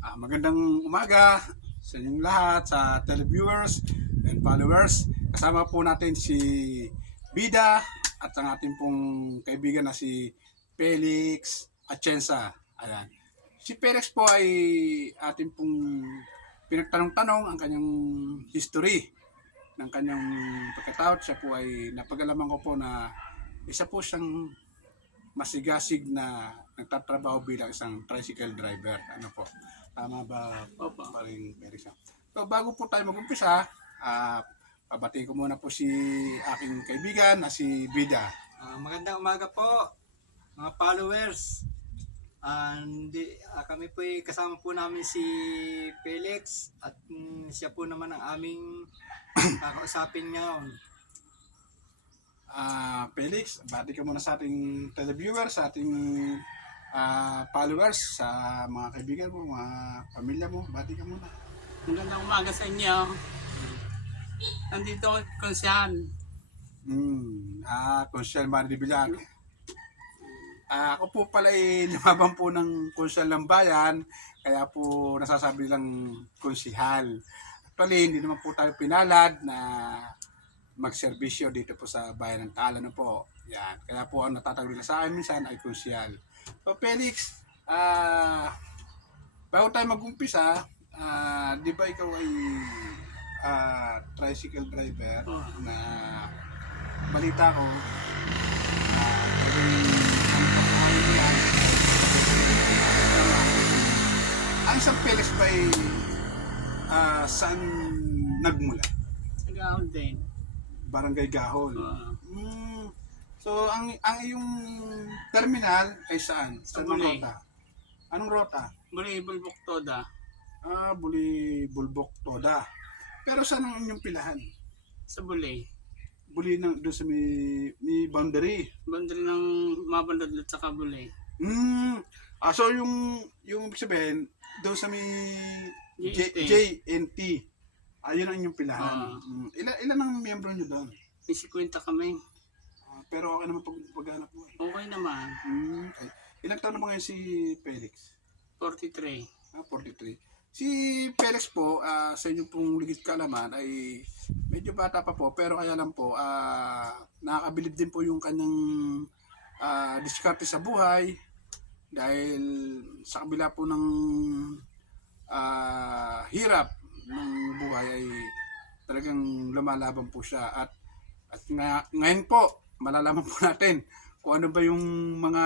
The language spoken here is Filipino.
Magandang umaga sa inyong lahat, sa televiewers and followers. Kasama po natin si Bida at ang ating pong kaibigan na si Felix Atienza. Ayan. Si Felix po ay ating pong pinagtanong-tanong ang kanyang history ng kanyang pagkatao. Siya po ay napag-alaman ko po na isa po siyang masigasig na nagtatrabaho bilang isang tricycle driver. Ano po? Tama ba? Opo. Paring Felix. So, bago po tayo mag-umpisa, pabatiin ko muna po si aking kaibigan na si Bida. Magandang umaga po mga followers. Kami po kasama po namin si Felix at siya po naman ang aming kakausapin ngayon. Felix, bati ka muna sa ating televiewers, sa ating followers, sa mga kaibigan mo, mga pamilya mo. Bati ka muna. Magandang umaga sa inyo. Nandito ako kung saan. Konsyal Maribilag. Ako po pala ay lumaban po ng konsyal ng bayan, kaya po nasasabi lang konsihal. Actually, hindi naman po tayo pinalad na magserbisyo dito po sa bayan ng Tala na po. Yan. Kaya po ang natatawag nila sa amin minsan ay konsyal. So Felix, bago tayo mag-umpisa, di ba ikaw ay tricycle driver na balita ko ang isang Felix ba ay saan nagmula? Nag-aon din. Barangay Gahol. So ang iyong terminal ay saan? Sa Bulay. rota? Anong rota? Buli, Bulbok Toda. Buli Bulbok Toda. Pero saan ang inyong pilahan? Sa Buli. Buli doon sa may boundary. Bandri ng Mabandadlat sa Kabuli. So yung ibig sabihin doon sa may JNT. JNT. Ayun ang inyong pilahan. Ilan ang miyembro nyo doon? May 50 kami. Pero okay naman paghanap mo. Okay naman. Okay. Ilang taon na ba ngayon si Felix? 43. 43. Si Felix po, sa inyong pong ligid kaalaman ay medyo bata pa po, pero kaya lang po, nakakabilib din po yung kanyang diskarte sa buhay dahil sa kabila po ng hirap ng buhay ay talagang lumalaban po siya at ngayon po malalaman po natin kung ano ba yung mga